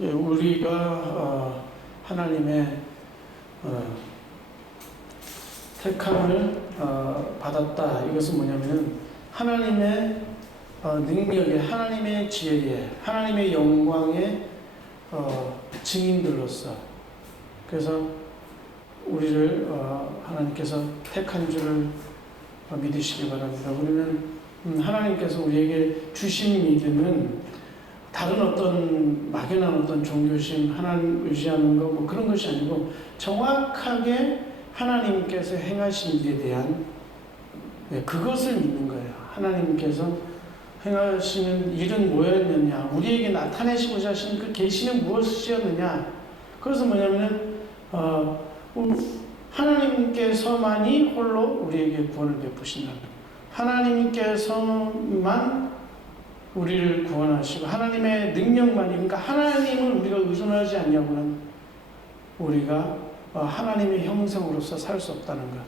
우리가 하나님의 택함을 받았다. 이것은 뭐냐면은 하나님의 능력에, 하나님의 지혜에, 하나님의 영광의 증인들로서, 그래서 우리를 하나님께서 택한 줄을 믿으시기 바랍니다. 우리는 하나님께서 우리에게 주신 믿음은 다른 어떤 막연한 어떤 종교심, 하나님 의지하는 거 뭐 그런 것이 아니고 정확하게 하나님께서 행하신 일에 대한 그것을 믿는 거예요. 하나님께서 행하시는 일은 뭐였느냐, 우리에게 나타내시고자 하신 그 계시는 무엇이었느냐. 그것은 뭐냐면은 하나님께서만이 홀로 우리에게 구원을 베푸신다. 하나님께서만 우리를 구원하시고 하나님의 능력만이, 그러니까 하나님을 우리가 의존하지 않냐고는 우리가 하나님의 형상으로서 살 수 없다는 것.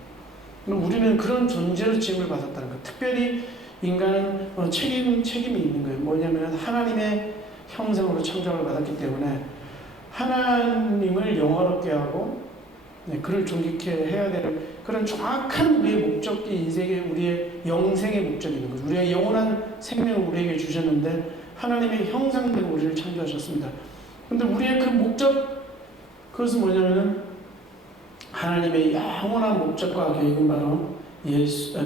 우리는 그런 존재로 지음을 받았다는 것. 특별히 인간은 책임이 있는 거예요. 뭐냐면 하나님의 형상으로 창조를 받았기 때문에 하나님을 영화롭게 하고 그를 존귀케 해야 될 그런 정확한 우리의 목적이 인생의 우리의 영생의 목적이 있는 거죠. 우리의 영원한 생명을 우리에게 주셨는데 하나님의 형상대로 우리를 창조하셨습니다. 그런데 우리의 그 목적, 그것은 뭐냐면은 하나님의 영원한 목적과 계획은 바로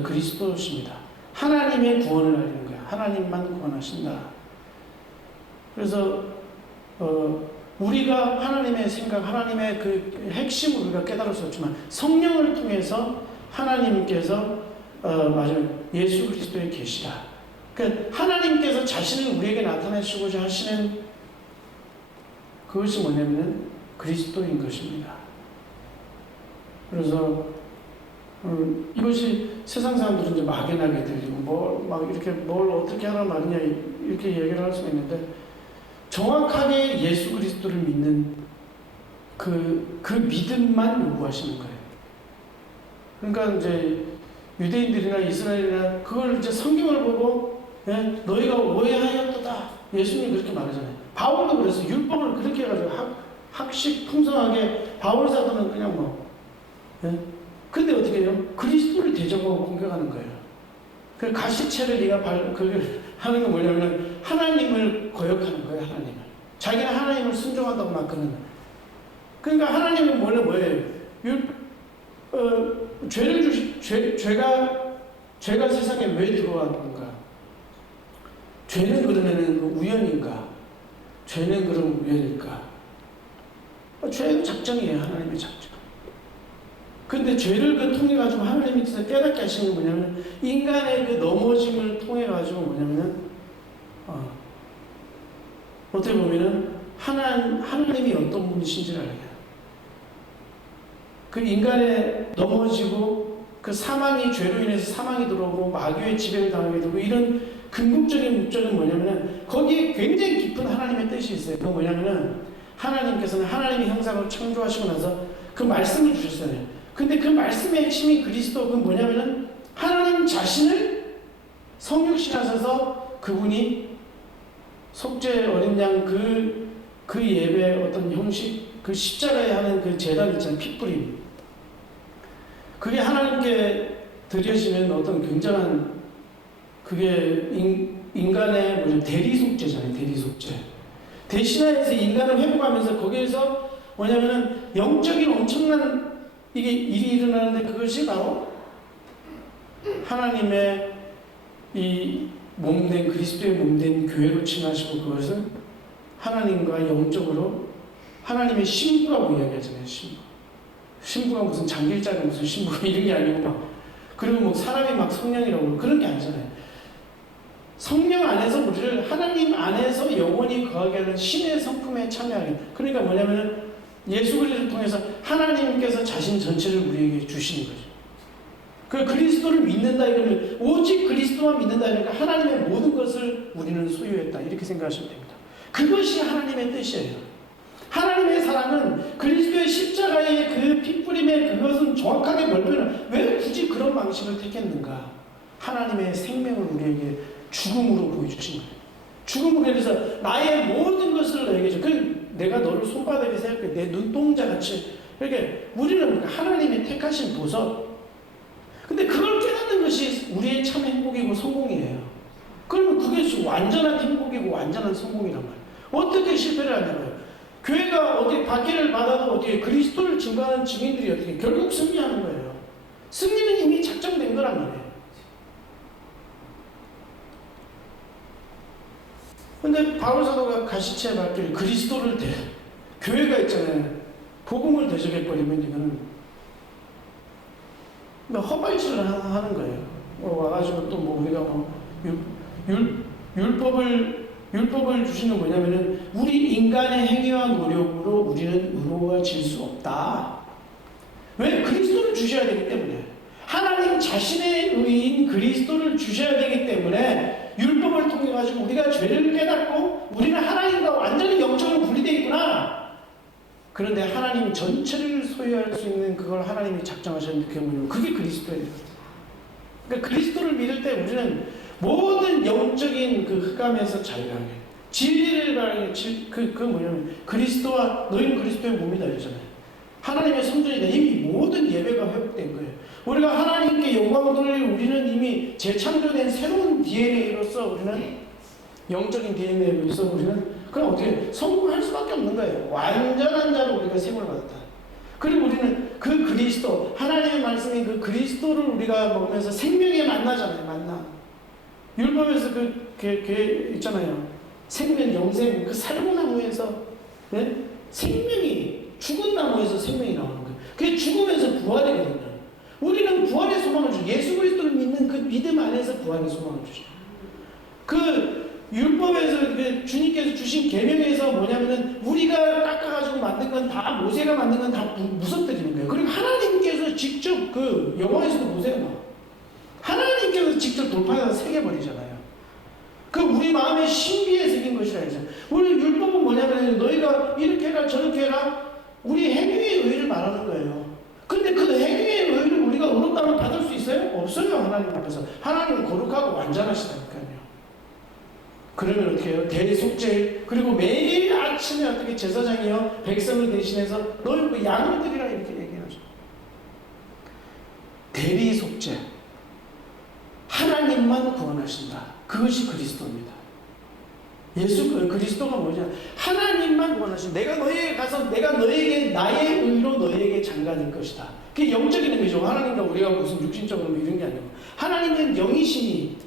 그리스도십니다. 하나님의 구원을 알리는 거예요. 하나님만 구원하신다. 그래서 우리가 하나님의 생각, 하나님의 그 핵심을 우리가 깨달을 수 없지만 성령을 통해서 하나님께서 예수 그리스도의 계시다. 그러니까 하나님께서 자신을 우리에게 나타내시고자 하시는 그것이 뭐냐면은 그리스도인 것입니다. 그래서 이것이 세상 사람들은 이제 막연하게 들리고 막 이렇게 뭘 어떻게 하나 말이냐 이렇게 얘기를 할 수가 있는데, 정확하게 예수 그리스도를 믿는 그 믿음만 요구하시는 거예요. 그러니까 이제 유대인들이나 이스라엘이나 그걸 이제 성경을 보고 너희가 오해하였도다. 예수님이 그렇게 말하잖아요. 바울도 그래서 율법을 그렇게 해가지고 학식 풍성하게 바울 사도는 그냥 뭐. 근데 어떻게 해요? 그리스도를 대적하고 공격하는 거예요. 그 가시체를 네가 그걸 하는 건 뭐냐면 하나님을 거역하는 거예요. 하나님을. 자기는 하나님을 순종한다고 막 그러는 거예요. 그러니까 하나님은 뭐예요? 죄가 세상에 왜 들어왔는가? 죄는 그러면은 우연인가? 죄는 그럼 우연일까? 죄는 작정이에요. 하나님의 작정. 근데 죄를 통해 가지고 하나님이 깨닫게 하시는 게 뭐냐면 인간의 그 넘어짐을 통해 가지고 뭐냐면은 어떻게 보면은 하나님이 어떤 분이신지를 알게 해요. 그 인간의 넘어지고 그 사망이, 죄로 인해서 사망이 들어오고 마귀의 지배를 당하게 되고 이런 궁극적인 목적은 뭐냐면은 거기에 굉장히 깊은 하나님의 뜻이 있어요. 그건 뭐냐면은 하나님께서는 하나님의 형상으로 창조하시고 나서 그 말씀을 주셨어요. 근데 그 말씀의 핵심이 그리스도, 그건 뭐냐면은 하나님 자신을 성육신하셔서 그분이 속죄 어린 양 그 예배의 어떤 형식, 그 십자가에 하는 그 제단 있잖아요. 핏뿌림. 그게 하나님께 드려지는 어떤 굉장한 그게 인간의 대리속죄잖아요. 대리속죄. 대신하여서 인간을 회복하면서 거기에서 뭐냐면은 영적인 엄청난 이게 일이 일어나는데 그것이 바로 하나님의 이 몸된 그리스도의 몸된 교회로 칭하시고 그것은 하나님과 영적으로 하나님의 신부라고 이야기하잖아요. 신부가 무슨 장길자가 무슨 신부가 이런 게 아니고 막 그리고 뭐 사람이 막 성령이라고 그런 게 아니잖아요. 성령 안에서 우리를 하나님 안에서 영원히 거하게 하는 신의 성품에 참여하는, 그러니까 뭐냐면은 예수 그리스도를 통해서 하나님께서 자신 전체를 우리에게 주시는 거죠. 그 그리스도를 믿는다 이러면 오직 그리스도만 믿는다 이러니까 하나님의 모든 것을 우리는 소유했다 이렇게 생각하시면 됩니다. 그것이 하나님의 뜻이에요. 하나님의 사랑은 그리스도의 십자가의 그 핏뿌림의 그것은 정확하게 넓혀는 왜 굳이 그런 방식을 택했는가? 하나님의 생명을 우리에게 죽음으로 보여주신 거예요. 죽음으로 해서 나의 모든 것을 너에게 줘. 여러분 손바닥에 생각해 내 눈동자같이 이렇게 우리는 하나님의 택하신 보석. 근데 그걸 깨닫는 것이 우리의 참 행복이고 성공이에요. 그러면 그게 완전한 행복이고 완전한 성공이란 말이에요. 어떻게 실패를 하냐고요. 교회가 어떻게 박해를 받아도 어떻게 그리스도를 증거하는 증인들이 어떻게 결국 승리하는 거예요. 승리는 이미 작정된 거란 말이에요. 근데 바울사도가 가시치에 받길 그리스도를 교회가 있잖아요. 복음을 대적해버리면 이거는 허발질을 하는 거예요. 와가지고 또 뭐 우리가 뭐 율법을 주시는 뭐냐면은 우리 인간의 행위와 노력으로 우리는 의로워질 수 없다. 왜? 그리스도를 주셔야 되기 때문에. 하나님 자신의 의인 그리스도를 주셔야 되기 때문에 율법을 통해 가지고 우리가 죄를 깨닫고 우리는 하나님과 완전히 영적으로 분리되어 있구나. 그런데 하나님 전체를 소유할 수 있는 그걸 하나님이 작정하셨는데 그게 뭐냐면 그게 그리스도예요. 그러니까 그리스도를 믿을 때 우리는 모든 영적인 그 흑암에서 자유하게 진리를 바라는 그 뭐냐면 그리스도와 너희는 그리스도의 몸이다 이러잖아요. 하나님의 성전이다. 이미 모든 예배가 회복된 거예요. 우리가 하나님께 영광 돌릴 우리는 이미 재창조된 새로운 DNA로서 우리는 영적인 DNA로서 우리는 그럼 어떻게 성공할 수밖에 없는 거예요. 완전한 자로 우리가 셈을 받았다. 그리고 우리는 그 그리스도 하나님의 말씀인 그 그리스도를 우리가 먹으면서 생명에 만나잖아요. 만나. 율법에서 그 있잖아요. 생명, 영생, 그 살구나무에서 네? 생명이 죽은 나무에서 생명이 나오는 거예요. 그게 죽으면서 부활이거든요. 우리는 부활의 소망을 주죠. 예수 그리스도를 믿는 그 믿음 안에서 부활의 소망을 주죠. 그 율법에서 그 주님께서 주신 계명에서 뭐냐면은 우리가 깎아가지고 만든 건 다 모세가 만든 건 다 무섭어지는 거예요. 그리고 하나님께서 직접 그 영화에서도 모세가 나와요. 하나님께서 직접 돌파해서 새겨버리잖아요. 그 우리 마음의 신비에 새긴 것이라 했잖아요. 우리 율법은 뭐냐면 너희가 이렇게 해라 저렇게 해라 우리 행위의 의의를 말하는 거예요. 근데 그 행위의 의의를 우리가 의롭다면 받을 수 있어요? 없어요. 하나님 앞에서. 하나님은 거룩하고 완전하시다니까요. 그러면 어떻게 해요? 대속죄 그리고 매일 아침에 어떻게 제사장이요 백성을 대신해서 너희 그 양을 드리라 이렇게 얘기하죠. 대리속죄 하나님만 구원하신다. 그것이 그리스도입니다. 그리스도가 뭐냐? 하나님만 구원하신다. 내가 너희에게 가서 내가 너에게 나의 의로 너에게 장가될 것이다. 그게 영적인 의미죠. 하나님과 우리가 무슨 육신적으로 이런 게 아니고 하나님은 영이시니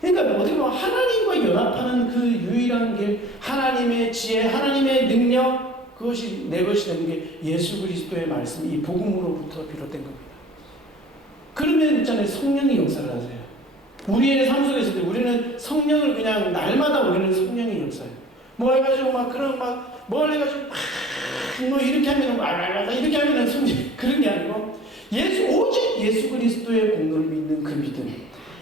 그러니까 어떻게 보면 하나님과 연합하는 그 유일한 길 하나님의 지혜 하나님의 능력 그것이 내 것이 되는 게 예수 그리스도의 말씀 이 복음으로부터 비롯된 겁니다. 그러면 있잖아요. 성령이 역사를 하세요. 우리의 삶 속에서 우리는 성령을 그냥 날마다 우리는 성령이 역사해요. 뭐 해가지고 막 그런 막 뭘 해가지고 뭐 이렇게 하면 말말말 이렇게 하면 성령 그런 게 아니고 오직 예수 그리스도의 공로를 믿는 그 믿음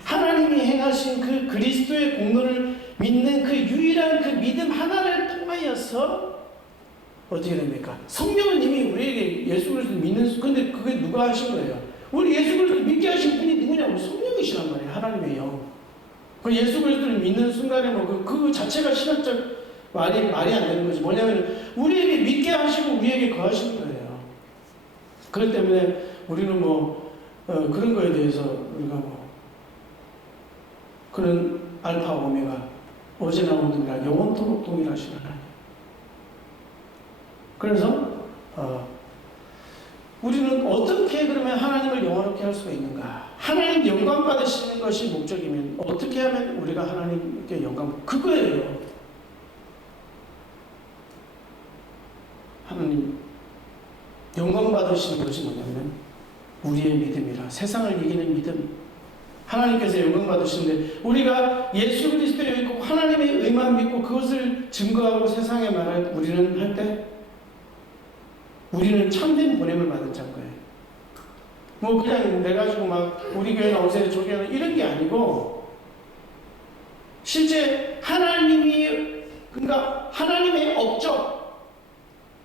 하나님이 행하신 그 그리스도의 공로를 믿는 그 유일한 그 믿음 하나를 통하여서 어떻게 됩니까? 성령은 이미 우리에게 예수 그리스도를 믿는 근데 그게 누가 하신 거예요? 우리 예수 그리스도를 믿게 하신 분이 누구냐고 성령이시란 말이에요. 하나님의 영. 그 예수 그리스도를 믿는 순간에 뭐 그 자체가 신학적 말이 안 되는 거지. 뭐냐면 우리에게 믿게 하시고 우리에게 거하시는 거예요. 그렇기 때문에 우리는 그런 거에 대해서 우리가 그런 알파 오메가 어제나 오늘이나 영원토록 동일하시는 하나님. 그래서 우리는 어떻게 그러면 하나님을 영원롭게 할 수가 있는가? 하나님 영광 받으시는 것이 목적이면 어떻게 하면 우리가 하나님께 영광 그거예요. 하나님 영광 받으시는 것이 뭐냐면 우리의 믿음이라 세상을 이기는 믿음. 하나님께서 영광 받으시는데 우리가 예수 그리스도를 믿고 하나님의 의만 믿고 그것을 증거하고 세상에 말할 우리는 할 때 우리는 참된 보냄을 받은 자인 거예요. 뭐 그냥 내가지고 막 우리 교회 나오세요 저 교회는 이런 게 아니고 실제 그러니까 하나님의 업적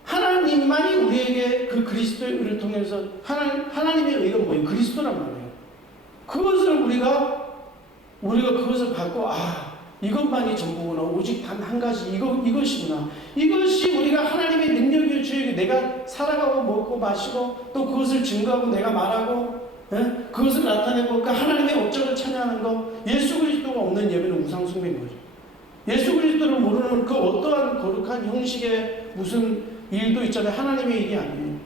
하나님만이 우리에게 그 그리스도의 의를 통해서 하나님의 의가 뭐예요? 그리스도란 말이에요. 그것을 우리가 그것을 받고 이것만이 전부구나. 오직 단 한 가지 이것이구나. 이것이 우리가 하나님의 능력이요 주역이 내가 살아가고 먹고 마시고 또 그것을 증거하고 내가 말하고 그것을 나타내고 그 하나님의 업적을 찬양하는 것. 예수 그리스도가 없는 예배는 우상 숭배인 거죠. 예수 그리스도를 모르는 그 어떠한 거룩한 형식의 무슨 일도 있잖아요. 하나님의 일이 아니에요.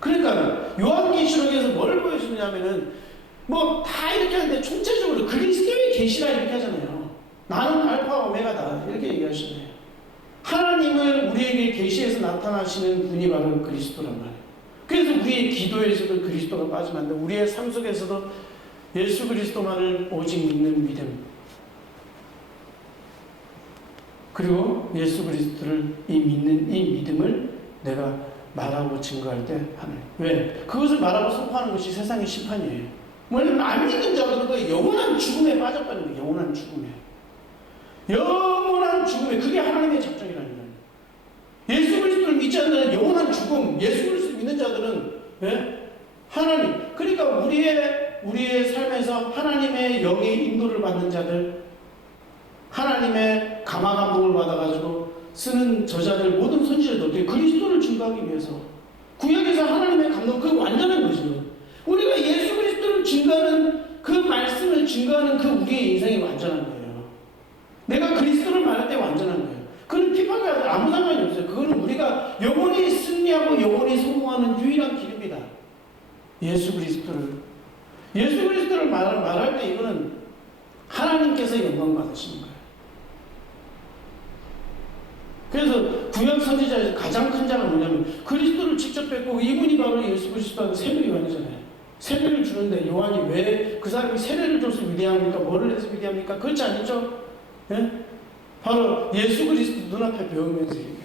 그러니까 요한계시록에서 뭘 보여주냐면은 뭐 다 이렇게 하는데 총체적으로 그리스도의 계시라 이렇게 하잖아요. 나는 알파 오메가다 이렇게 얘기하시잖아요. 하나님을 우리에게 계시해서 나타나시는 분이 바로 그리스도란 말이에요. 그래서 우리의 기도에서도 그리스도가 빠지면 안 돼. 우리의 삶 속에서도 예수 그리스도만을 오직 믿는 믿음. 그리고 예수 그리스도를 믿는 이 믿음을 내가 말하고 증거할 때 하는. 왜? 그것을 말하고 선포하는 것이 세상의 심판이에요. 뭐냐면 안 믿는 자들도 영원한 죽음에 빠져버리는 거예요. 영원한 죽음에. 영원한 죽음에. 그게 하나님의 작정이라는 거예요. 예수 그리스도를 믿지 않는 자는 영원한 죽음. 예수 그리스도를 믿는 자들은 하나님. 그러니까 우리의 삶에서 하나님의 영의 인도를 받는 자들, 하나님의 감화 감동을 받아가지고 쓰는 저자들 모든 선지자들 그리스도를 증거하기 위해서 구약에서 하나님의 감동 그 완전한 거죠. 우리가 예수 그리스도를 증거하는 그 말씀을 증거하는 그 우리의 인생이 완전한 거예요. 내가 그리스도를 말할 때 완전한 거예요. 그건 비판과 아무 상관이 없어요. 그거는 우리가 영원히 승리하고 영원히 성공하는 유일한 길입니다. 예수 그리스도를 말할 때 이거는 하나님께서 영광 받으시는 거예요. 그래서 구약 선지자에서 가장 큰 자가 뭐냐면 그리스도를 직접 뵙고 이분이 바로 예수 그리스도하고 세례 요한이잖아요. 세례를 주는데 요한이 왜 그 사람이 세례를 줘서 위대합니까? 뭐를 해서 위대합니까? 그렇지 않죠? 예? 바로 예수 그리스도 눈앞에 배우면서 얘기해요.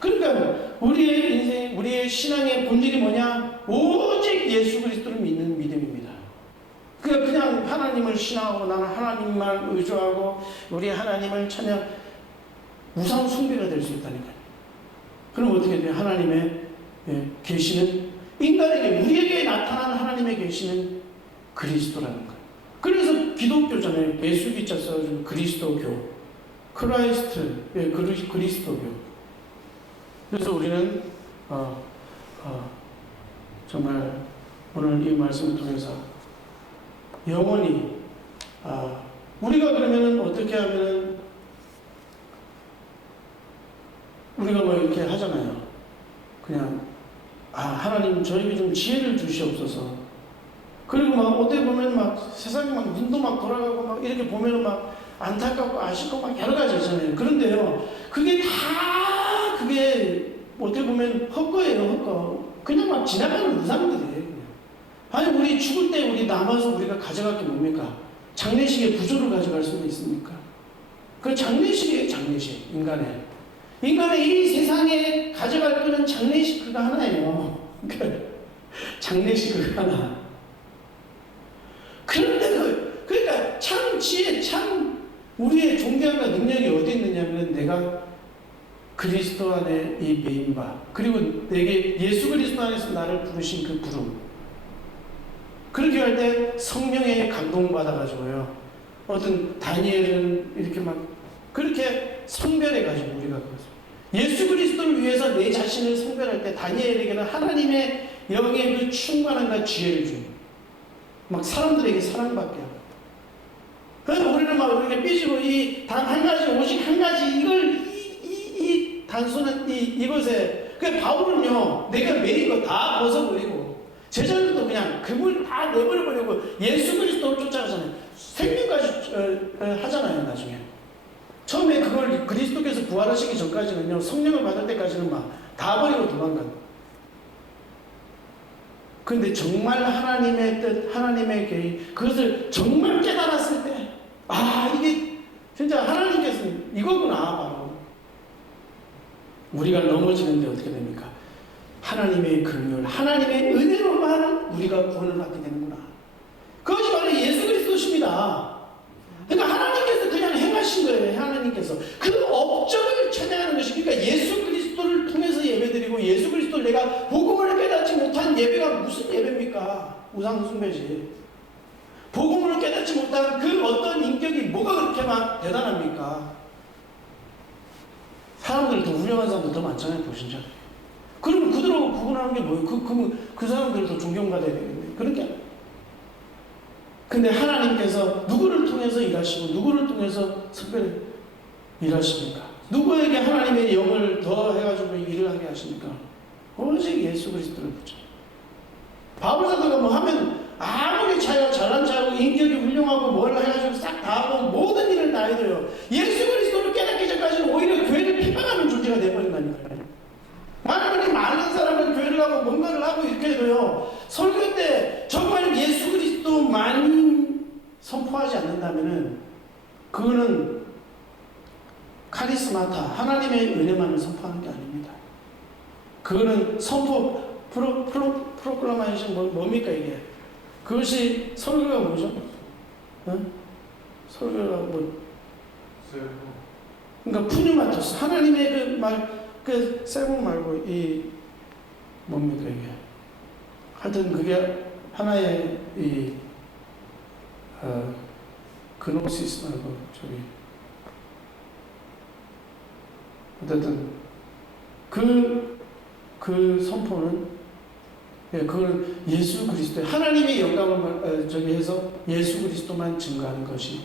그러니까 우리의 인생, 우리의 신앙의 본질이 뭐냐? 오직 예수 그리스도를 믿는 믿음입니다. 그러니까 그냥 하나님을 신앙하고 나는 하나님만 의존하고 우리 하나님을 찬양 우상 숭배가 될 수 있다니까요. 그럼 어떻게 돼요? 하나님의 계시는 인간에게 우리에게 나타난 하나님의 계시는 그리스도라는 거예요. 그래서 기독교잖아요. 예수기자 써가지고 그리스도교, 크라이스트, 그리스도교. 그래서 우리는 정말 오늘 이 말씀을 통해서 영원히 우리가 그러면은 어떻게 하면은 우리가 뭐 이렇게 하잖아요. 그냥 하나님 저에게 좀 지혜를 주시옵소서. 그리고 막 어떻게 보면 막 세상이 막 눈도 막 돌아가고 막 이렇게 보면은 막 안타깝고 아쉽고 막 여러 가지 있잖아요. 그런데요, 그게 어떻게 보면 헛거예요, 헛거. 그냥 막 지나가는 우상들이에요. 아니 우리 죽을 때 우리 남아서 우리가 가져갈 게 뭡니까? 장례식의 구조를 가져갈 수는 있습니까? 그 장례식이에요, 장례식. 인간의 이 세상에 가져갈 거는 장례식 그거 하나예요. 장례식 그거 하나. 그런데 그러니까 참 지혜, 참 우리의 존경과 능력이 어디 있느냐면 내가 그리스도 안에 이 메인바 그리고 내게 예수 그리스도 안에서 나를 부르신 그 부름. 그렇게 할 때 성령의 감동받아가지고요. 어떤 다니엘은 이렇게 막 그렇게 성별해가지고 우리가 예수 그리스도를 위해서 내 자신을 성별할 때 다니엘에게는 하나님의 영의 그 충만함과 지혜를 줍니다. 막 사람들에게 사랑받게 하고. 그래서 우리는 막 이렇게 삐지고 단 한 가지, 오직 한 가지 이 단순한 이것에 그 바울은요 내가 매일 거 다 벗어버리고 제자들도 그냥 그물 다 내버려버리고 예수 그리스도를 쫓아가잖아요. 생명까지 하잖아요 나중에. 처음에 그걸 그리스도께서 부활하시기 전까지는요 성령을 받을 때까지는 막 다 버리고 도망간. 그런데 정말 하나님의 뜻, 하나님의 계획 그것을 정말 깨달았을 때 이게 진짜 하나님께서는 이거구나 바로. 우리가 넘어지는데 어떻게 됩니까? 하나님의 긍휼, 하나님의 은혜로만 우리가 구원을 받게 되는구나. 그것이 바로 예수 그리스도십니다. 그러니까 하나님께서 그냥 행하신 거예요. 하나님께서 그 업적을 찬양하는 것이 그러니까 예수 그리스도를 통해서 예배드리고 예수 그리스도를 내가 복음을 깨닫지 못한 예배가 무슨 예배입니까? 우상 숭배지. 복음을 깨닫지 못한 못한 그 어떤 인격이 뭐가 그렇게 막 대단합니까? 사람들 더 훌륭한 사람들 더 많잖아요, 보신자. 그러면 그들하고 구분하는 게 뭐예요? 그 사람들을 더 존경받아야 되겠네. 그런 게 아니에요. 근데 하나님께서 누구를 통해서 일하시고 누구를 통해서 특별히 일하십니까? 누구에게 하나님의 영을 더 해가지고 일을 하게 하십니까? 오직 예수 그리스도를 보죠. 바울 사도가 뭐 하면 아무리 잘난 자고 인격이 훌륭하고 뭘 해가지고 싹 다 하고 모든 일을 다 해도요. 예수 그리스도를 깨닫기 전까지는 오히려 교회를 비방하는 존재가 되어버린다니까요. 만약에 많은 사람은 교회를 하고 뭔가를 하고 이렇게 해도요. 설교 때 정말 예수 그리스도만 선포하지 않는다면은 그거는 카리스마타 하나님의 은혜만을 선포하는 게 아닙니다. 그거는 선포 프로클라메이션 뭡니까 이게? 그것이 설교가 뭐죠? 응? 설교가 뭐? 그러니까 푸뉴마토스 하나님의 그 말 그 세븐 말고 이 뭡니까 이게? 하여튼 그게 하나의 이 그노시스 말고 저기 어쨌든 그 선포는 그건 예수 그리스도 하나님의 영광을 저기 해서 예수 그리스도만 증거하는 것이